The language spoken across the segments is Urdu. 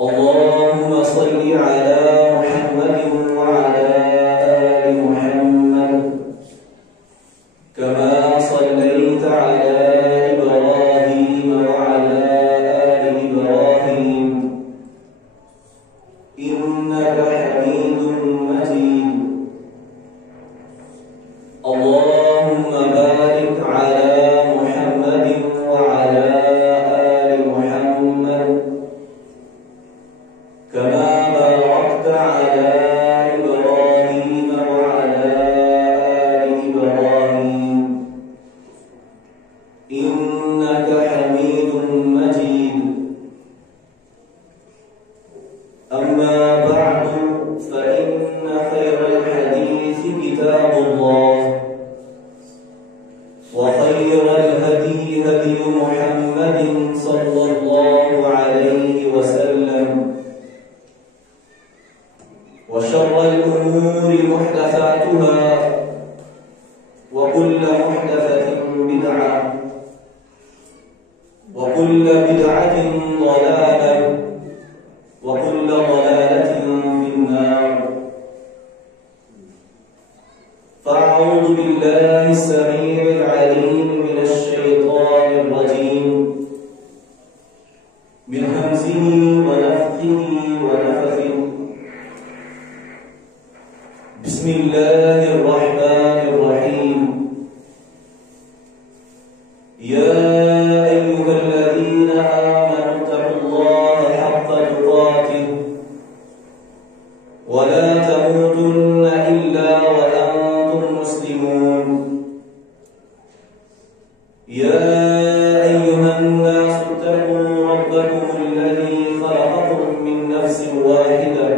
اللهم صل على محمد وعلى آل محمد كما صليت على إبراهيم وعلى آل إبراهيم إنك حميد مجيد. اللهم بارك على محمد وعلى آل محمد كما باركت على إبراهيم وعلى آل إبراهيم إنك حميد مجيد. أما بعد فإن خير الحديث كتاب الله وخير الهدي هدي محمد صلى الله عليه وسلم وشر الأمور محدثاتها وكل محدثة بدعة وكل بدعة ضلالة وكل ضلالة في النار. فأعوذ بالله السميع العليم من الشيطان الرجيم من همزه ونفخه ونفثه. بسم الله الرحمن الرحيم. يا أيها الذين آمنوا اتقوا الله حق تقاته ولا تموتن إلا وأنتم مسلمون. يا أيها الناس اتقوا ربكم الذي خلقكم من نفس واحدة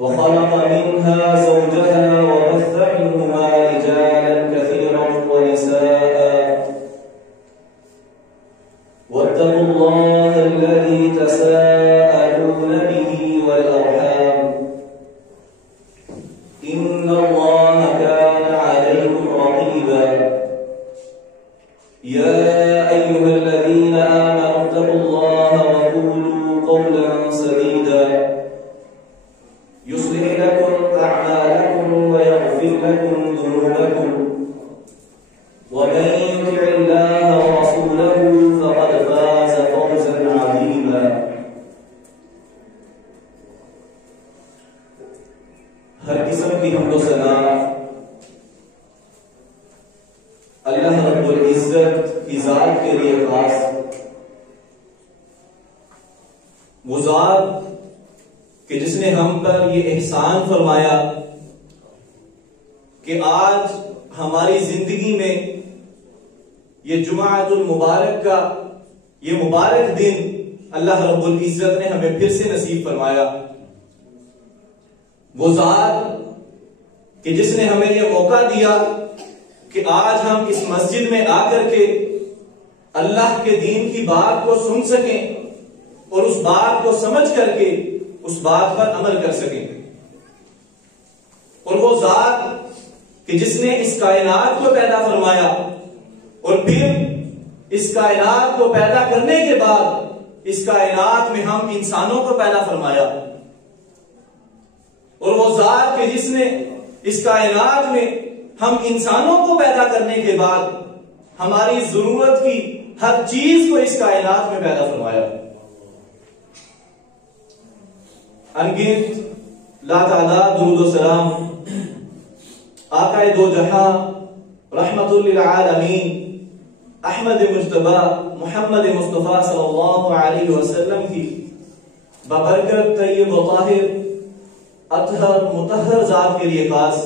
وخلق منها زوجها وبث منهما رجالا كثيرا ونساء واتقوا الله الذي تساءلون به والأرحام إن الله كان عليكم رقيبا. يا أيها الذين آمنوا اتقوا الله وقولوا قولا سديدا يصلح لكم أعمالكم ويغفر لكم ذنوبكم ومن يطع الله ورسوله فقد فاز فوزا عظيما. ہر قسم کی حمد و ثنا اللہ رب العزت کی ذات کے لیے خاص. وہ ذات کہ جس نے ہم پر یہ احسان فرمایا کہ آج ہماری زندگی میں یہ جمعۃ المبارک کا یہ مبارک دن اللہ رب العزت نے ہمیں پھر سے نصیب فرمایا. وہ ذات کہ جس نے ہمیں یہ موقع دیا کہ آج ہم اس مسجد میں آ کر کے اللہ کے دین کی بات کو سن سکیں اور اس بات کو سمجھ کر کے اس بات پر عمل کر سکیں. اور وہ ذات کہ جس نے اس کائنات کو پیدا فرمایا اور پھر اس کائنات کو پیدا کرنے کے بعد اس کائنات میں ہم انسانوں کو پیدا فرمایا. اور وہ ذات کہ جس نے اس کائنات میں ہم انسانوں کو پیدا کرنے کے بعد ہماری ضرورت کی ہر چیز کو اس کائنات میں پیدا فرمایا. انگنت لا تعداد درود و سلام آقا دو جہاں رحمت للعالمین احمد مجتبی محمد مصطفیٰ صلی اللہ علیہ وسلم کی ببرکت طیب و طاہر اطہر مطہر ذات کے لیے خاص.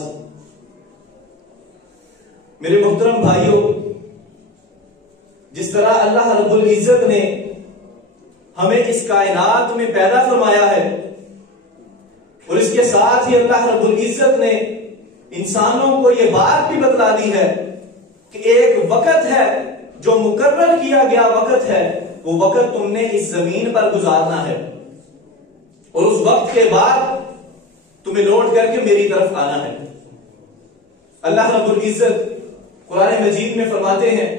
میرے محترم بھائیوں، جس طرح اللہ رب العزت نے ہمیں اس کائنات میں پیدا فرمایا ہے اور اس کے ساتھ ہی اللہ رب العزت نے انسانوں کو یہ بات بھی بتلا دی ہے کہ ایک وقت ہے جو مقرر کیا گیا وقت ہے، وہ وقت تم نے اس زمین پر گزارنا ہے اور اس وقت کے بعد تمہیں لوٹ کر کے میری طرف آنا ہے. اللہ رب العزت قرآن مجید میں فرماتے ہیں،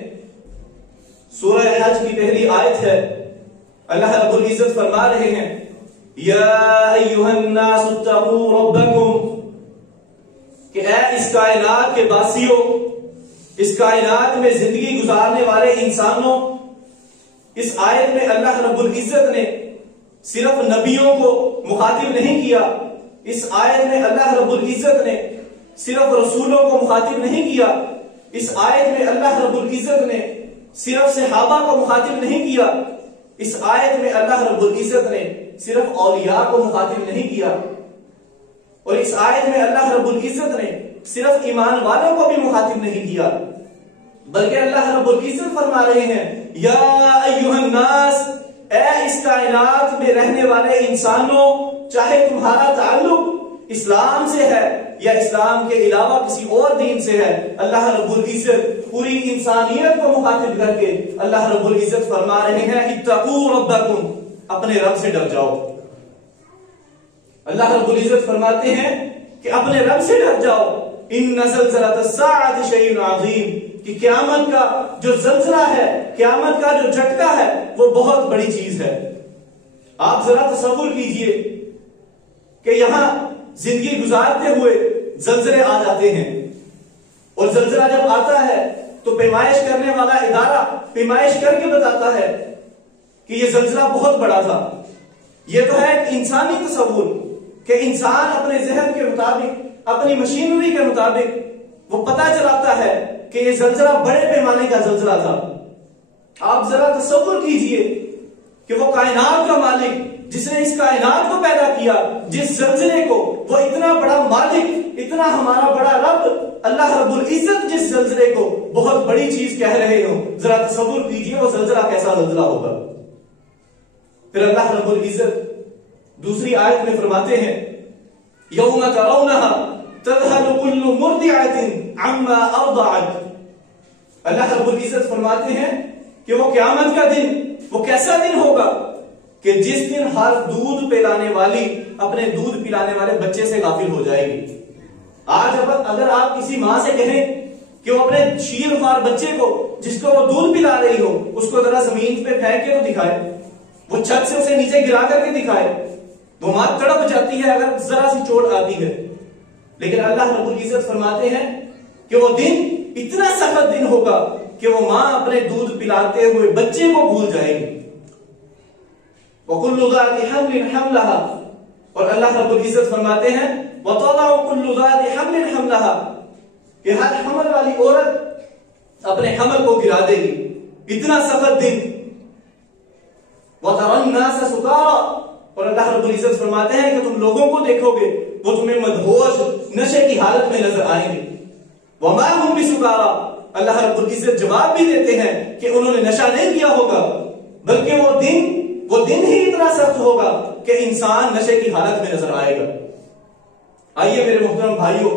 سورہ حج کی پہلی آیت ہے، اللہ رب العزت فرما رہے ہیں یا ایھا الناس اتقوا ربکم کہ اے اس کائنات کے باسیوں، اس کائنات میں زندگی گزارنے والے انسانوں، اس آیت میں اللہ رب العزت نے صرف نبیوں کو مخاطب نہیں کیا، اس آیت میں اللہ رب العزت نے صرف رسولوں کو مخاطب نہیں کیا، اس آیت میں اللہ رب العزت نے صرف صحابہ کو مخاطب نہیں کیا، اس آیت میں اللہ رب العزت نے صرف اولیاء کو مخاطب نہیں کیا، اور اس آیت میں اللہ رب العزت نے صرف ایمان والوں کو بھی مخاطب نہیں کیا، بلکہ اللہ رب العزت فرما رہے ہیں یا ایھا الناس، اے اس کائنات میں رہنے والے انسانوں، چاہے تمہارا تعلق اسلام سے ہے یا اسلام کے علاوہ کسی اور دین سے ہے، اللہ رب العزت پوری انسانیت کو مخاطب کر کے اللہ رب العزت فرما رہے ہیں اتقوا ربکم، اپنے رب سے ڈر جاؤ۔ اللہ رب العزت فرماتے ہیں کہ اپنے رب سے ڈر جاؤ، ان زلزلۃ الساعۃ شیء عظیم، کہ قیامت کا جو زلزلہ ہے، قیامت کا جو جھٹکا ہے، وہ بہت بڑی چیز ہے۔ آپ ذرا تصور کیجئے کہ یہاں زندگی گزارتے ہوئے زلزلے آ جاتے ہیں، اور زلزلہ جب آتا ہے تو پیمائش کرنے والا ادارہ پیمائش کر کے بتاتا ہے کہ یہ زلزلہ بہت بڑا تھا۔ یہ تو ہے ایک انسانی تصور کہ انسان اپنے ذہن کے مطابق، اپنی مشینری کے مطابق وہ پتہ چلاتا ہے کہ یہ زلزلہ بڑے پیمانے کا زلزلہ تھا۔ آپ ذرا تصور کیجئے کہ وہ کائنات کا مالک جس نے اس کائنات کو پیدا کیا، جس زلزلے کو، وہ اتنا بڑا مالک، اتنا ہمارا بڑا رب اللہ رب العزت جس زلزلے کو بہت بڑی چیز کہہ رہے ہو، ذرا تصور کیجئے وہ زلزلہ کیسا زلزلہ ہوگا۔ پھر اللہ رب العزت دوسری آیت میں فرماتے ہیں یوم ترونها تذهل كل مرضعة عما ارضعت، اللہ رب العزت فرماتے ہیں کہ وہ قیامت کا دن وہ کیسا دن ہوگا کہ جس دن ہر دودھ پلانے والی اپنے دودھ پلانے والے بچے سے غافل ہو جائے گی۔ آج اگر آپ کسی ماں سے کہیں کہ وہ اپنے شیر خوار بچے کو جس کو وہ دودھ پلا رہی ہو اس کو ذرا زمین پہ پھینک کے تو دکھائے، وہ چھت سے اسے نیچے گرا کر کے دکھائے، وہ ماں تڑپ جاتی ہے اگر ذرا سی چوٹ آتی ہے۔ لیکن اللہ رب العزت فرماتے ہیں کہ وہ دن اتنا سخت دن ہوگا کہ وہ ماں اپنے دودھ پلاتے ہوئے بچے کو بھول جائے گی۔ وَكُلُّ ذَاتِ حَمْلٍ حَمْلَهَا، اور اللہ رب العزت فرماتے ہیں وَتَضَعُ كُلُّ ذَاتِ حَمْلٍ حَمْلَهَا، کہ ہر حمل والی عورت اپنے حمل کو گرا دے گی، اتنا سخت دن۔ وَتَرَى النَّاسَ سُكَارَىٰ، اور اللہ رب العزت فرماتے ہیں کہ تم لوگوں کو دیکھو گے وہ تمہیں مدہوش نشے کی حالت میں نظر آئیں گے۔ وَمَا هُمْ بِسُكَارَىٰ، اللہ رب العزت جواب بھی دیتے ہیں کہ انہوں نے نشہ نہیں کیا ہوگا، بلکہ وہ دن ہی اتنا سخت ہوگا کہ انسان نشے کی حالت میں نظر آئے گا۔ آئیے میرے محترم بھائیوں،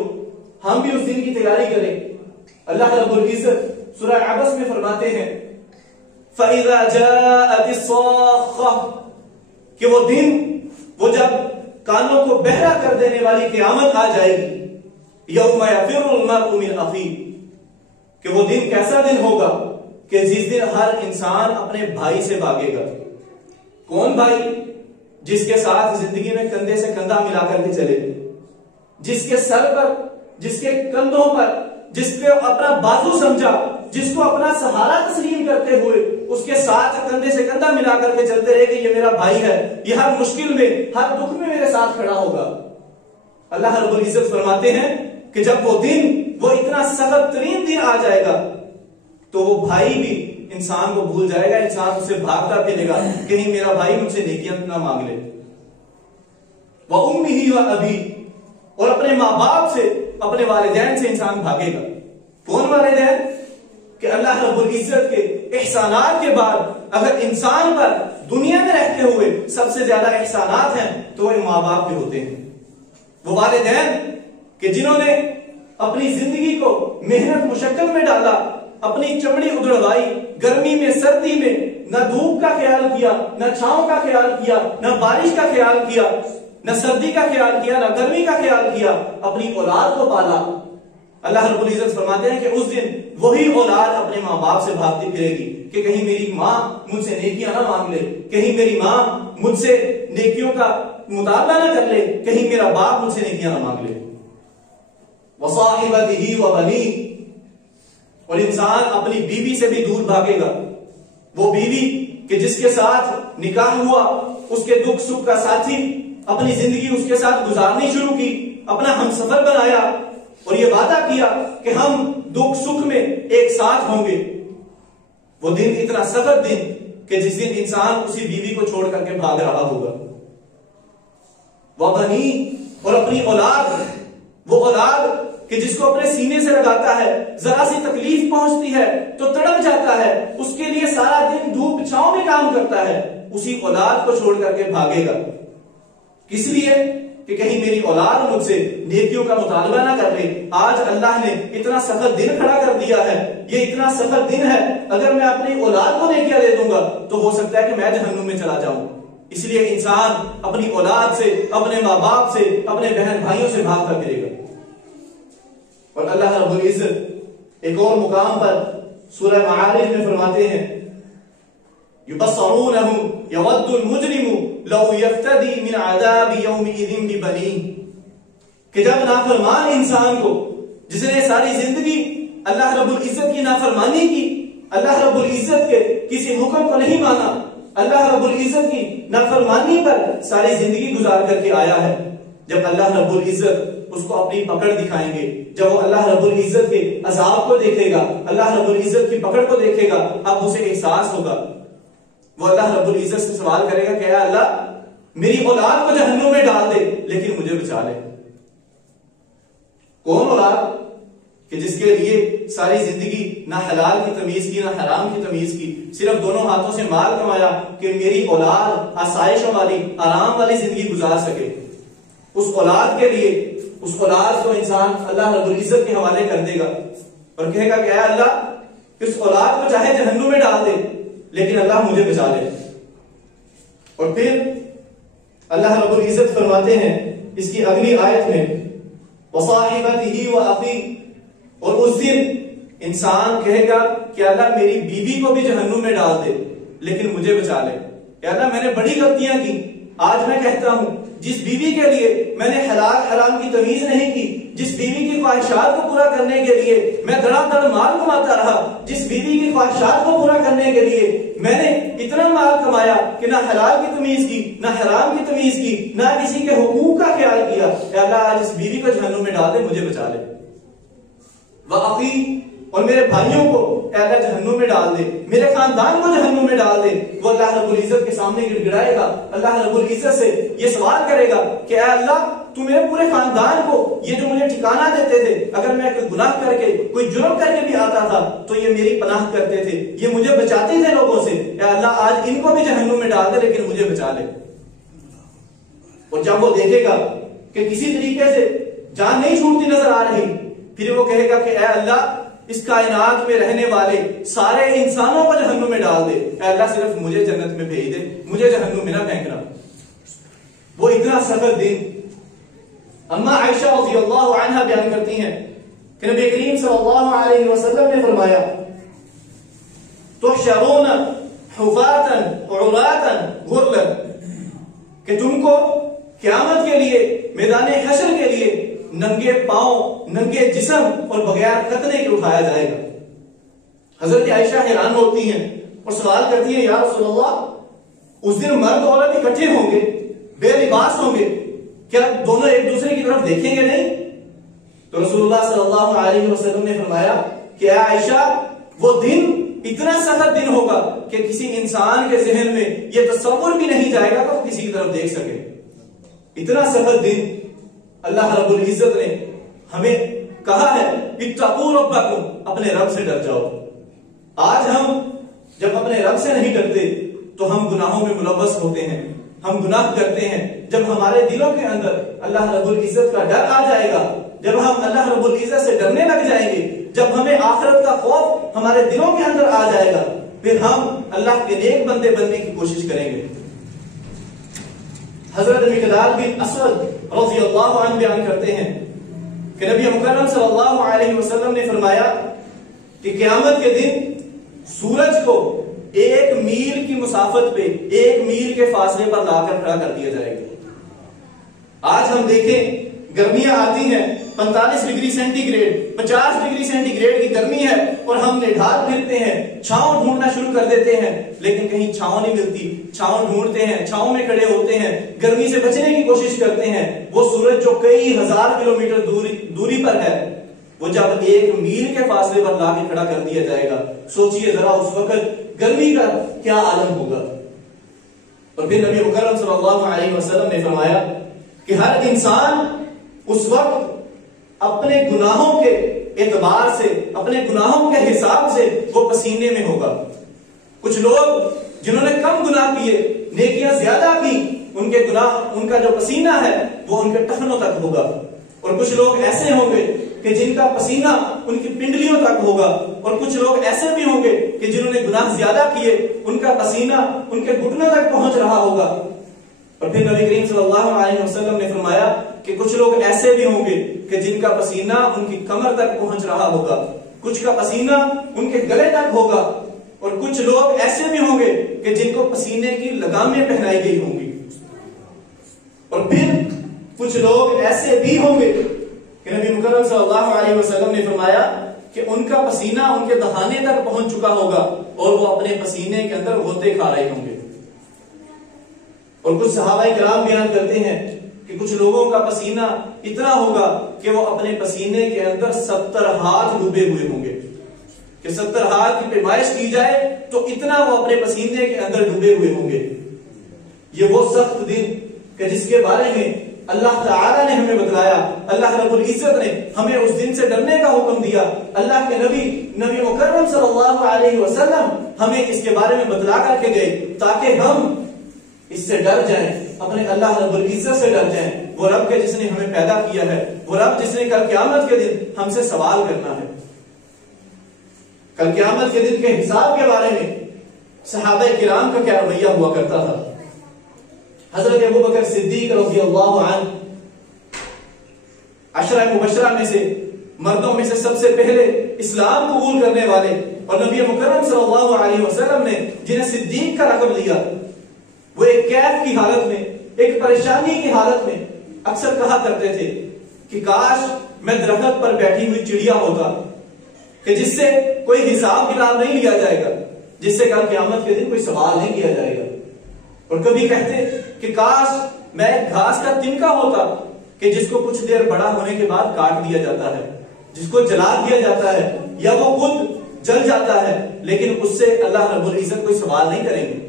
ہم بھی اس دن کی تیاری کریں۔ اللہ رب العزت سورہ عبس میں فرماتے ہیں فَإِذَا جَاءَتِ الصَّاخَّةُ، کہ وہ دن، وہ جب کانوں کو بہرا کر دینے والی قیامت آ جائے گی، یوم یفر المرء من اخیہ، کہ وہ دن کیسا دن ہوگا کہ جس دن ہر انسان اپنے بھائی سے بھاگے گا۔ کون بھائی؟ جس کے ساتھ زندگی میں کندھے سے کندھا ملا کر کے چلے، جس کے سر پر، جس کے کندھوں پر، جس پہ اپنا بازو سمجھا، جس کو اپنا سہارا تسلیم کرتے ہوئے اس کے ساتھ کندھے سے کندھا ملا کر کے چلتے رہے کہ یہ میرا بھائی ہے، یہ ہر مشکل میں، ہر دکھ میں میرے ساتھ کھڑا ہوگا۔ اللہ رب العزت فرماتے ہیں کہ جب وہ دن، وہ اتنا سخت ترین دن آ جائے گا تو وہ بھائی بھی انسان کو بھول جائے گا، انسان اس سے بھاگتا پھرے گا، کہیں میرا بھائی مجھ سے نیکیاں نہ مانگ لے۔ وَأُمِّهِ وَأَبِيهِ، اور اپنے ماں باپ سے، اپنے والدین سے انسان بھاگے گا۔ کون والدین؟ کہ اللہ رب العزت کے احسانات کے بعد اگر انسان پر دنیا میں رہتے ہوئے سب سے زیادہ احسانات ہیں تو وہ ماں باپ کے ہوتے ہیں۔ وہ والدین کہ جنہوں نے اپنی زندگی کو محنت مشقت میں ڈالا، اپنی چمڑی ادڑوائی، گرمی میں سردی میں نہ دھوپ کا خیال کیا، نہ چھاؤں کا خیال کیا، نہ بارش کا خیال کیا، نہ سردی کا خیال کیا، نہ گرمی کا خیال کیا، اپنی اولاد کو پالا۔ اللہ رب العزت فرماتے ہیں کہ اس دن وہی اولاد اپنے ماں باپ سے بھاگتی پھرے گی کہ کہیں میری ماں مجھ سے نیکیاں نہ مانگ لے، کہیں میری ماں مجھ سے نیکیوں کا مطالبہ نہ کر لے، کہیں میرا باپ مجھ سے نیکیاں نہ مانگ لے۔ وصاحبتہ وبنی، اور انسان اپنی بیوی سے بھی دور بھاگے گا۔ وہ بیوی کہ جس کے ساتھ نکاح ہوا، اس کے دکھ سکھ کا ساتھی، اپنی زندگی اس کے ساتھ گزارنی شروع کی، اپنا ہمسفر بنایا اور یہ وعدہ کیا کہ ہم دکھ سکھ میں ایک ساتھ ہوں گے۔ وہ دن اتنا سخت دن کہ جس دن انسان اسی بیوی کو چھوڑ کر کے بھاگ رہا ہوگا۔ وبنی، اور اپنی اولاد، وہ اولاد کہ جس کو اپنے سینے سے لگاتا ہے، ذرا سی تکلیف پہنچتی ہے تو تڑپ جاتا ہے، اس کے لیے سارا دن دھوپ چھاؤں میں کام کرتا ہے، اسی اولاد کو چھوڑ کر کے بھاگے گا۔ کس لیے؟ کہ کہیں میری اولاد مجھ سے نیکیوں کا مطالبہ نہ کر لے۔ آج اللہ نے اتنا سخت دن کھڑا کر دیا ہے، یہ اتنا سخت دن ہے، اگر میں اپنی اولاد کو نیکیاں دے دوں گا تو ہو سکتا ہے کہ میں جہنم میں چلا جاؤں۔ اس لیے انسان اپنی اولاد سے، اپنے ماں باپ سے، اپنے بہن بھائیوں سے بھاگ کر پھرے گا۔ اور اللہ رب العزت ایک اور مقام پر سورہ معارج میں فرماتے ہیں یبصرونہم یود المجرم لو یفتدی من عذاب یومئذ ببنیہ، کہ جب نافرمان انسان کو، جس نے ساری زندگی اللہ رب العزت کی نافرمانی کی، اللہ رب العزت کے کسی حکم کو نہیں مانا، اللہ رب العزت کی نافرمانی پر ساری زندگی گزار کر کے آیا ہے، جب اللہ رب العزت اس کو اپنی پکڑ دکھائیں گے، جب وہ اللہ رب العزت کے عذاب کو دیکھے گا، اللہ رب العزت کی پکڑ کو دیکھے گا، اب اسے احساس ہوگا، وہ اللہ رب العزت سے سوال کرے گا کہ اے اللہ میری اولاد کو جہنم میں ڈال دے لیکن مجھے بچا لے۔ کون اولاد؟ کہ جس کے لیے ساری زندگی نہ حلال کی تمیز کی نہ حرام کی تمیز کی، صرف دونوں ہاتھوں سے مال کمایا کہ میری اولاد آسائشوں والی، آرام والی زندگی گزار سکے۔ اس اولاد کے لیے، اس اولاد کو انسان اللہ رب العزت کے حوالے کر دے گا اور کہے گا کہ اے اللہ اس اولاد کو چاہے جہنم میں ڈال دے لیکن اللہ مجھے بچا لے۔ اور پھر اللہ رب العزت فرماتے ہیں اس کی اگلی آیت میں وصاحبتہ وأخیہ، اور اس دن انسان کہے گا کہ اللہ میری بیوی کو بھی جہنم میں ڈال دے لیکن مجھے بچا لے۔ کہ اللہ میں نے بڑی غلطیاں کی، آج میں کہتا ہوں جس بیوی کے لیے میں نے حلال حرام کی تمیز نہیں کی، جس بیوی کی خواہشات کو پورا کرنے کے لیے میں دڑا دڑ مال کماتا رہا، جس بیوی کی خواہشات کو پورا کرنے کے لیے میں نے اتنا مال کمایا کہ نہ حلال کی تمیز کی نہ حرام کی تمیز کی، نہ کسی کے حقوق کا خیال کیا، اے اللہ آج اس بیوی کو جہنم میں ڈال دے، مجھے بچا لے۔ وأخی، اور میرے بھائیوں کو اے اللہ جہنم میں ڈال دے، میرے خاندان کو جہنم میں ڈال دے۔ وہ اللہ رب العزت کے سامنے گڑ گڑائے گا، اللہ رب العزت سے یہ سوال کرے گا کہ اے اللہ تو میرے پورے خاندان کو یہ جو مجھے ٹھکانہ دیتے تھے، اگر میں کوئی گناہ کر کے کوئی جرم کر کے بھی آتا تھا تو یہ میری پناہ کرتے تھے، یہ مجھے بچاتے تھے لوگوں سے، اے اللہ آج ان کو بھی جہنم میں ڈال دے لیکن مجھے بچا لے۔ اور جب وہ دیکھے گا کہ کسی طریقے سے جان نہیں چھوٹتی نظر آ رہی، پھر وہ کہے گا کہ اے اللہ اس کائنات میں رہنے والے سارے انسانوں کو جہنم میں ڈال دے، اے اللہ صرف مجھے جنت میں بھیج دے، مجھے جہنم میں نہ پھینکنا۔ وہ اتنا سخت دن۔ اما عائشہ رضی اللہ عنہا بیان کرتی ہیں کہ نبی کریم صلی اللہ علیہ وسلم نے فرمایا تحشرون حفاتا عراتا غرلا، کہ تم کو قیامت کے لیے، میدان حشر کے لیے ننگے پاؤں، ننگے جسم اور بغیر ختنے کے اٹھایا جائے گا۔ حضرت عائشہ حیران ہوتی ہیں اور سوال کرتی ہیں یا رسول اللہ اس دن مرد عورت اکٹھے ہوں گے، بے لباس ہوں گے، کیا دونوں ایک دوسرے کی طرف دیکھیں گے نہیں؟ تو رسول اللہ صلی اللہ علیہ وسلم نے فرمایا کہ اے عائشہ وہ دن اتنا سخت دن ہوگا کہ کسی انسان کے ذہن میں یہ تصور بھی نہیں جائے گا کہ وہ کسی کی طرف دیکھ سکے۔ اتنا سخت دن اللہ رب العزت نے ہمیں کہا ہے اتقوا ربکم، اپنے رب سے ڈر جاؤ۔ آج ہم جب اپنے رب سے نہیں ڈرتے تو ہم گناہوں میں ملوث ہوتے ہیں، ہم گناہ کرتے ہیں۔ جب ہمارے دلوں کے اندر اللہ رب العزت کا ڈر آ جائے گا، جب ہم اللہ رب العزت سے ڈرنے لگ جائیں گے، جب ہمیں آخرت کا خوف ہمارے دلوں کے اندر آ جائے گا، پھر ہم اللہ کے نیک بندے بننے کی کوشش کریں گے۔ حضرت مقداد بن اسود رضی اللہ عنہ بیان کرتے ہیں کہ نبی مکرم صلی اللہ علیہ وسلم نے فرمایا کہ قیامت کے دن سورج کو 1 میل کی مسافت پہ 1 میل کے فاصلے پر لا کر کھڑا کر دیا جائے گا۔ آج ہم دیکھیں گرمیاں آتی ہیں، 45 degree centigrade 50 degree centigrade کی گرمی ہے اور ہم نڈھال پھرتے ہیں، چھاؤں ڈھونڈنا شروع کر دیتے ہیں، لیکن کہیں چھاؤں نہیں ملتی، چھاؤں ڈھونڈتے ہیں، چھاؤں میں کھڑے ہوتے ہیں، گرمی سے بچنے کی کوشش کرتے ہیں۔ وہ سورج جو کئی ہزار کلومیٹر دوری پر ہے، وہ جب 1 میل کے فاصلے پر لا کے کھڑا کر دیا جائے گا، سوچئے ذرا اس وقت گرمی کا کیا عالم ہوگا۔ اور پھر نبی مکرم صلی اللہ علیہ وسلم نے فرمایا کہ ہر انسان اس وقت اپنے گناہوں کے اعتبار سے، اپنے گناہوں کے حساب سے وہ پسینے میں ہوگا۔ کچھ لوگ جنہوں نے کم گناہ کیے، نیکیاں زیادہ کی، ان کے گناہ، ان کا جو پسینہ ہے وہ ان کے ٹخنوں تک ہوگا۔ اور کچھ لوگ ایسے ہوں گے کہ جن کا پسینہ ان کی پنڈلیوں تک ہوگا، اور کچھ لوگ ایسے بھی ہوں گے کہ جنہوں نے گناہ زیادہ کیے، ان کا پسینہ ان کے گھٹنوں تک پہنچ رہا ہوگا۔ اور پھر نبی کریم صلی اللہ علیہ وسلم نے فرمایا کہ کچھ لوگ ایسے بھی ہوں گے کہ جن کا پسینہ ان کی کمر تک پہنچ رہا ہوگا، کچھ کا پسینہ ان کے گلے تک ہوگا، اور کچھ لوگ ایسے بھی ہوں گے کہ جن کو پسینے کی لگامیں پہنائی گئی ہوں گی، اور پھر کچھ لوگ ایسے بھی ہوں گے کہ نبی مکرم صلی اللہ علیہ وسلم نے فرمایا کہ ان کا پسینہ ان کے دہانے تک پہنچ چکا ہوگا اور وہ اپنے پسینے کے اندر غوطے کھا رہے ہوں گے۔ اور کچھ صحابہ کرام بیان کرتے ہیں کہ کچھ لوگوں کا پسینہ اتنا ہوگا کہ وہ اپنے پسینے کے اندر 70 ہاتھ ڈوبے ہوئے ہوں گے، کہ 70 ہاتھ کی پیمائش کی جائے تو اتنا وہ اپنے پسینے کے اندر ڈوبے ہوئے ہوں گے۔ یہ وہ سخت دن کہ جس کے بارے میں اللہ تعالی نے ہمیں بتلایا، اللہ رب العزت نے ہمیں اس دن سے ڈرنے کا حکم دیا، اللہ کے نبی مکرم صلی اللہ علیہ وسلم ہمیں اس کے بارے میں بتلا کر کے گئے تاکہ ہم اس سے ڈر جائیں، اپنے اللہ رب العزت سے ڈر جائیں، وہ رب کے جس نے ہمیں پیدا کیا ہے، وہ رب جس نے کل قیامت کے دن ہم سے سوال کرنا ہے۔ کل قیامت کے دن کے حساب کے بارے میں صحابہ کرام کا کیا رویہ ہوا کرتا تھا۔ حضرت ابوبکر صدیق رضی اللہ عنہ عشرہ مبشرہ میں سے، مردوں میں سے سب سے پہلے اسلام قبول کرنے والے، اور نبی مکرم صلی اللہ علیہ وسلم نے جنہیں صدیق کا لقب دیا، وہ ایک کیف کی حالت میں، ایک پریشانی کی حالت میں اکثر کہا کرتے تھے کہ کاش میں درخت پر بیٹھی ہوئی چڑیا ہوتا کہ جس سے کوئی حساب کتاب نہیں لیا جائے گا، جس سے کل قیامت کے دن کوئی سوال نہیں کیا جائے گا۔ اور کبھی کہتے کہ کاش میں ایک گھاس کا تنکا ہوتا کہ جس کو کچھ دیر بڑا ہونے کے بعد کاٹ دیا جاتا ہے، جس کو جلا دیا جاتا ہے یا وہ خود جل جاتا ہے، لیکن اس سے اللہ رب العزت کوئی سوال نہیں کریں گے۔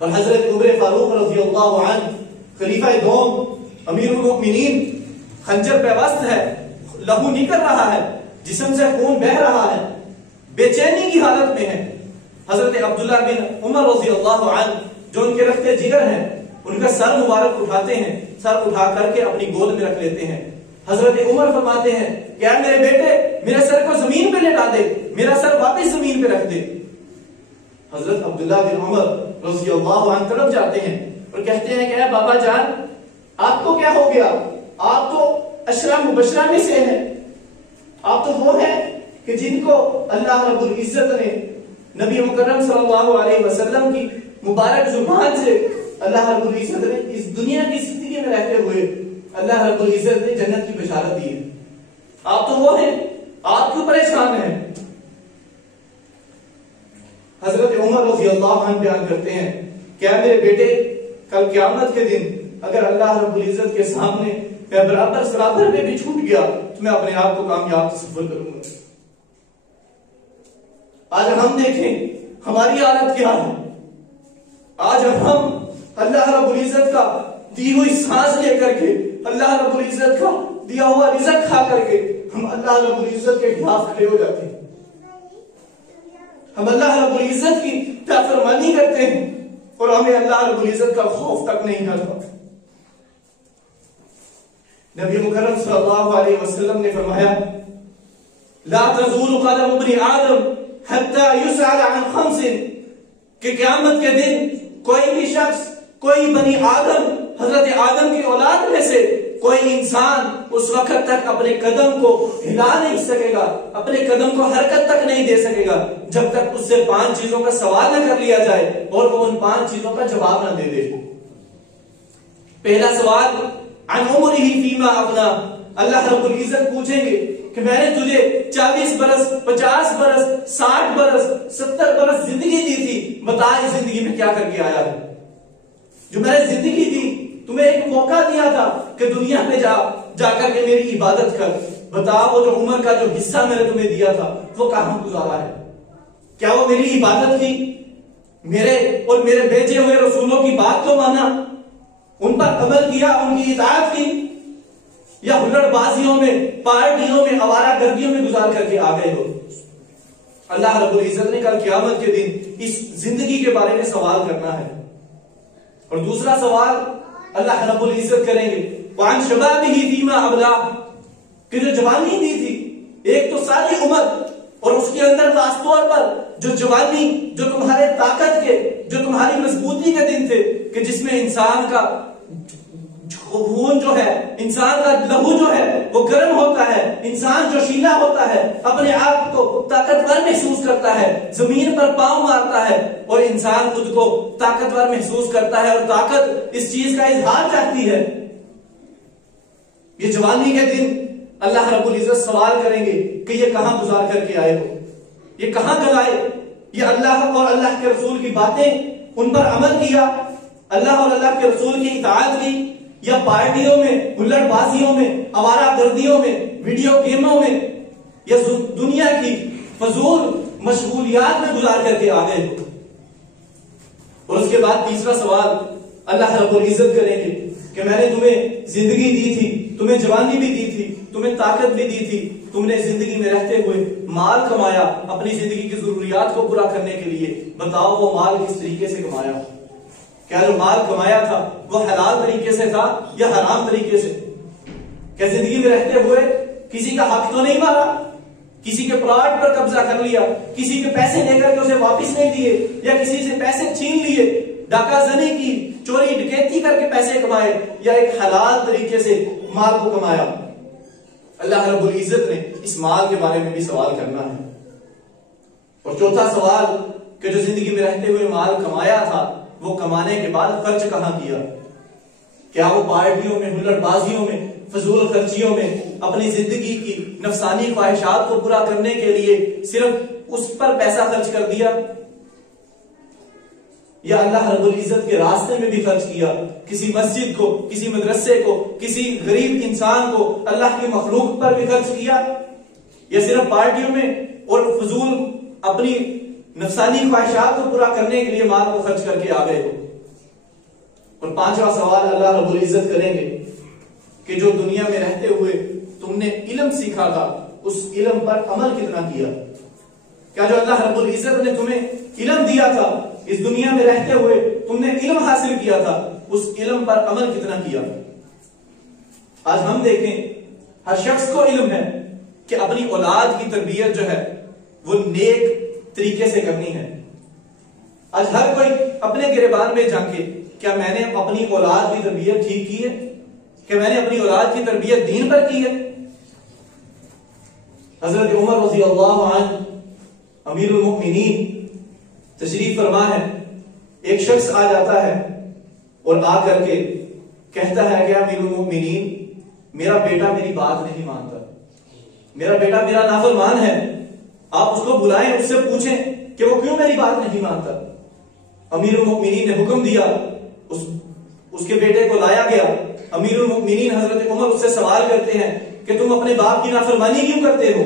اور حضرت عمر فاروق رضی اللہ عنہ خلیفہ دوم امیر المؤمنین، خنجر پیوست ہے، لہو نکل رہا ہے، جسم سے خون بہ رہا ہے، بے چینی کی حالت میں ہے۔ حضرت عبداللہ بن عمر رضی اللہ عنہ جو ان کے رخت جگر ہیں، ان کا سر مبارک اٹھاتے ہیں، سر اٹھا کر کے اپنی گود میں رکھ لیتے ہیں۔ حضرت عمر فرماتے ہیں کہ اے میرے بیٹے، میرے سر کو زمین پہ لٹا دے، میرا سر واپس زمین پہ رکھ دے۔ حضرت عبداللہ بن عمر رضی اللہ عنہ طرف جاتے ہیں اور کہتے ہیں کہ اے بابا جان، آپ کو کیا ہو گیا؟ آپ تو عشرہ مبشرہ میں سے ہیں، آپ تو وہ ہیں کہ جن کو اللہ رب العزت نے نبی مکرم صلی اللہ علیہ وسلم کی مبارک زبان سے اللہ رب العزت نے اس دنیا کی زندگی میں رہتے ہوئے اللہ رب العزت نے جنت کی بشارت دی ہے۔ آپ تو وہ ہیں، آپ کیوں پریشان ہیں؟ حضرت عمر رضی اللہ عنہ بیان کرتے ہیں کہ اے میرے بیٹے، کل قیامت کے دن اگر اللہ رب العزت کے سامنے میں برابر سرابر میں بھی چھوٹ گیا تو میں اپنے آپ کو کامیاب تصور کروں گا۔ آج ہم دیکھیں ہماری حالت کیا ہے۔ آج ہم اللہ رب العزت کا دی ہوئی سانس لے کر کے، اللہ رب العزت کا دیا ہوا رزق کھا کر کے ہم اللہ رب العزت کے خلاف کھڑے ہو جاتے ہیں، ہم اللہ رب العزت کی نافرمانی کرتے ہیں اور ہمیں اللہ رب العزت کا خوف تک نہیں آتا۔ نبی مکرم صلی اللہ علیہ وسلم نے فرمایا لا تزول قدم ابن آدم حتی یسأل عن خمس، کہ قیامت کے دن کوئی بھی شخص، کوئی بنی آدم، حضرت آدم کی اولاد میں سے کوئی انسان اس وقت تک اپنے قدم کو ہلا نہیں سکے گا، اپنے قدم کو حرکت تک نہیں دے سکے گا جب تک اس سے 5 چیزوں کا سوال نہ کر لیا جائے اور وہ ان 5 چیزوں کا جواب نہ دے دے۔ پہلا سوال عن عمرہ فیما افنا، اللہ رب العزت پوچھیں گے کہ میں نے تجھے 40 برس 50 برس 60 برس 70 برس زندگی دی تھی، بتا اس زندگی میں کیا کر کے آیا ہے؟ جو میں نے زندگی دی، تمہیں ایک موقع دیا تھا کہ دنیا میں جا کر کے میری عبادت کر، بتا وہ جو عمر کا جو حصہ میں نے تمہیں دیا تھا وہ کہاں گزارا ہے؟ کیا وہ میری عبادت کی، میرے اور میرے بھیجے ہوئے رسولوں کی بات کو مانا، ان پر عمل کیا، ان کی اطاعت کی، یا ہلڑ بازیوں میں پارٹیوں میں آوارہ گردیوں میں گزار کر کے آ گئے ہو؟ اللہ رب العزت نے کل قیامت کے دن اس زندگی کے بارے میں سوال کرنا ہے۔ اور دوسرا سوال اللہ رب العزت کریں گے وعن شبابہ فیما ابلا، کہ جو جوانی دی تھی، ایک تو ساری عمر اور اس کے اندر خاص طور پر جو جوانی، جو تمہارے طاقت کے، جو تمہاری مضبوطی کے دن تھے، کہ جس میں انسان کا خون جو ہے، انسان کا لہو جو ہے وہ گرم ہوتا ہے، انسان جوشیلا ہوتا ہے، اپنے آپ کو طاقتور محسوس کرتا ہے، زمین پر پاؤں مارتا ہے اور انسان خود کو طاقتور محسوس کرتا ہے اور طاقت اس چیز کا اظہار چاہتی ہے۔ یہ جوانی کے دن اللہ رب العزت سوال کریں گے کہ یہ کہاں گزار کر کے آئے ہو، یہ کہاں گوائے، یہ اللہ اور اللہ کے رسول کی باتیں ان پر عمل کیا، اللہ اور اللہ کے رسول کی اطاعت کی، یا پارٹیوں میں، ہلڑ بازیوں میں، آوارہ گردیوں میں، ویڈیو گیموں میں، یا دنیا کی فضول مشغولیات میں گزار کر کے آ گئے ہو؟ اور اس کے بعد تیسرا سوال اللہ رب العزت کریں گے کہ میں نے تمہیں زندگی دی تھی، تمہیں جوانی بھی دی تھی، تمہیں طاقت بھی دی تھی، تم نے زندگی میں رہتے ہوئے مال کمایا اپنی زندگی کی ضروریات کو پورا کرنے کے لیے، بتاؤ وہ مال کس طریقے سے کمایا؟ کیا جو مال کمایا تھا وہ حلال طریقے سے تھا یا حرام طریقے سے؟ کیا زندگی میں رہتے ہوئے کسی کا حق تو نہیں مارا، کسی کے پلاٹ پر قبضہ کر لیا، کسی کے پیسے لے کر کے اسے واپس نہیں دیے، یا کسی سے پیسے چھین لیے، ڈاکہ زنی کی، چوری ڈکیتی کر کے پیسے کمائے، یا ایک حلال طریقے سے مال کو کمایا؟ اللہ رب العزت نے اس مال کے بارے میں بھی سوال کرنا ہے۔ اور چوتھا سوال کہ جو زندگی میں رہتے ہوئے مال کمایا تھا وہ کمانے کے بعد خرچ کہاں کیا؟ کیا وہ پارٹیوں میں، ہلڑ بازیوں میں، فضول خرچیوں میں، اپنی زندگی کی نفسانی خواہشات کو پورا کرنے کے لیے صرف اس پر پیسہ خرچ کر دیا، یا اللہ رب العزت کے راستے میں بھی خرچ کیا، کسی مسجد کو، کسی مدرسے کو، کسی غریب انسان کو، اللہ کی مخلوق پر بھی خرچ کیا، یا صرف پارٹیوں میں اور فضول اپنی نفسانی خواہشات کو پورا کرنے کے لیے مال کو خرچ کر کے آ گئے ہو؟ اور پانچواں سوال اللہ رب العزت کریں گے کہ جو دنیا میں رہتے ہوئے تم نے علم سیکھا تھا اس علم پر عمل کتنا کیا؟ کیا جو اللہ رب العزت نے تمہیں علم دیا تھا، اس دنیا میں رہتے ہوئے تم نے علم حاصل کیا تھا، اس علم پر عمل کتنا کیا؟ آج ہم دیکھیں ہر شخص کو علم ہے کہ اپنی اولاد کی تربیت جو ہے وہ نیک طریقے سے کرنی ہے۔ آج ہر کوئی اپنے گریبان میں جھانکے، کیا میں نے اپنی اولاد کی تربیت ٹھیک کی ہے؟ کہ میں نے اپنی اولاد کی تربیت دین پر کی ہے؟ حضرت عمر رضی اللہ عنہ امیر المؤمنین تشریف فرما ہے، ایک شخص آ جاتا ہے اور آ کر کے کہتا ہے کہ امیر المؤمنین میرا بیٹا میری بات نہیں مانتا، میرا بیٹا میرا نافرمان ہے، آپ اس کو بلائیں، اس سے پوچھیں کہ وہ کیوں میری بات نہیں مانتا۔ امیر المؤمنین نے حکم دیا، اس کے بیٹے کو لایا گیا۔ امیر المؤمنین حضرت عمر اس سے سوال کرتے ہیں کہ تم اپنے باپ کی نافرمانی کیوں کرتے ہو؟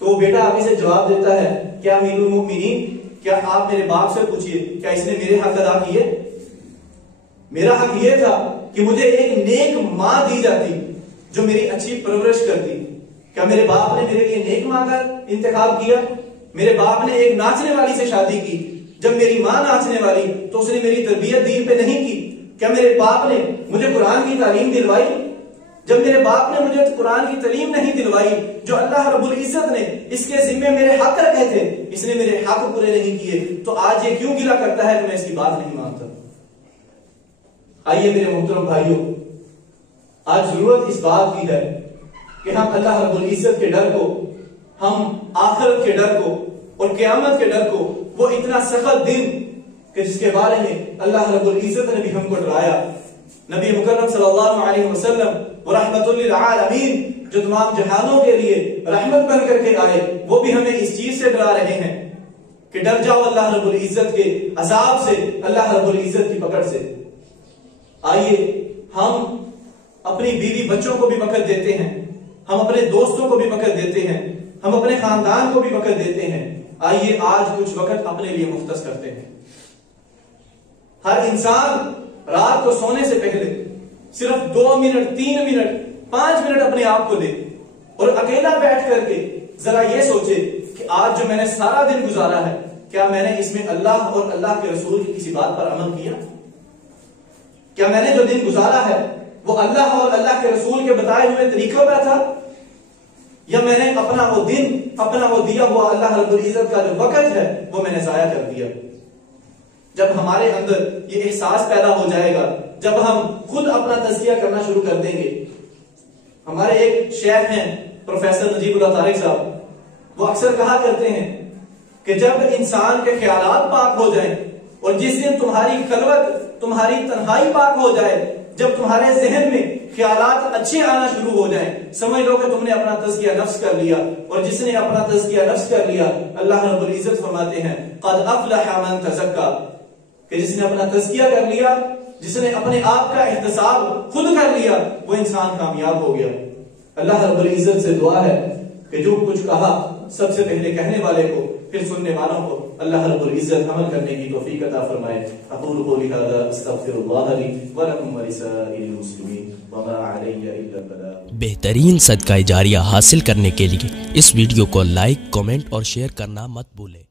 تو وہ بیٹا آگے سے جواب دیتا ہے کیا امیر المؤمنین، کیا آپ میرے باپ سے پوچھئے کیا اس نے میرے حق ادا کیے؟ میرا حق یہ تھا کہ مجھے ایک نیک ماں دی جاتی جو میری اچھی پرورش کرتی۔ کیا میرے باپ نے میرے لیے نیک ماں کا انتخاب کیا؟ میرے باپ نے ایک ناچنے والی سے شادی کی، جب میری ماں ناچنے والی تو اس نے میری تربیت دین پہ نہیں کی۔ کیا میرے باپ نے مجھے قرآن کی تعلیم دلوائی؟ جب میرے باپ نے مجھے قرآن کی تعلیم نہیں دلوائی جو اللہ رب العزت نے اس کے ذمے میرے حق رکھے تھے، اس نے میرے حق پورے نہیں کیے، تو آج یہ کیوں گلا کرتا ہے کہ میں اس کی بات نہیں مانتا؟ آئیے میرے محترم بھائیوں، آج ضرورت اس بات کی ہے کہ ہم اللہ رب العزت کے ڈر کو، ہم آخرت کے ڈر کو اور قیامت کے ڈر کو، وہ اتنا سخت دن کہ جس کے بارے میں اللہ رب العزت نے بھی ہم کو ڈرایا. نبی مکرم صلی اللہ علیہ وسلم ورحمت للعالمین جو تمام جہانوں کے لیے رحمت بن کر کے آئے، وہ بھی ہمیں اس چیز سے ڈرا رہے ہیں کہ ڈر جاؤ اللہ رب العزت کے عذاب سے، اللہ رب العزت کی پکڑ سے. آئیے ہم اپنی بیوی بچوں کو بھی وقت دیتے ہیں، ہم اپنے دوستوں کو بھی وقت دیتے ہیں، ہم اپنے خاندان کو بھی وقت دیتے ہیں. آئیے آج کچھ وقت اپنے لیے مختص کرتے ہیں. ہر انسان رات کو سونے سے پہلے صرف 2 منٹ 3 منٹ 5 منٹ اپنے آپ کو دے اور اکیلا بیٹھ کر کے ذرا یہ سوچے کہ آج جو میں نے سارا دن گزارا ہے، کیا میں نے اس میں اللہ اور اللہ کے رسول کی کسی بات پر عمل کیا؟ کیا میں نے جو دن گزارا ہے وہ اللہ اور اللہ کے رسول کے بتائے ہوئے طریقوں پر تھا، یا میں نے اپنا وہ دن، اپنا وہ دیا ہوا اللہ رب العزت کا جو وقت ہے وہ میں نے ضائع کر دیا؟ جب ہمارے اندر یہ احساس پیدا ہو جائے گا، جب ہم خود اپنا تزکیہ کرنا شروع کر دیں گے. ہمارے ایک شیخ ہیں پروفیسر نجیب اللہ طارق صاحب، وہ اکثر کہا کرتے ہیں کہ جب انسان کے خیالات پاک ہو جائیں اور جس دن تمہاری خلوت، تمہاری تنہائی پاک ہو جائے، جب تمہارے ذہن میں خیالات اچھے آنا شروع ہو جائیں، سمجھ لو کہ تم نے اپنا تزکیہ نفس کر لیا. اور جس نے اپنا تزکیہ نفس کر لیا، اللہ رب العزت فرماتے ہیں قد افلح من تزکا، کہ جس نے اپنا تزکیہ کر لیا، جس نے اپنے آپ کا احتساب خود کر لیا، وہ انسان کامیاب ہو گیا. اللہ رب العزت سے دعا ہے کہ جو کچھ کہا سب سے پہلے کہنے والے کو پھر سننے والوں کو اللہ رب العزت عمل کرنے کی توفیق عطا فرمائے. اقول قولی ھذا استغفر اللہ لی ولکم ولسائر المسلمین وما علی الا البلاغ. بہترین صدقہ جاریہ حاصل کرنے کے لیے اس ویڈیو کو لائک، کمنٹ اور شیئر کرنا مت بھولیں.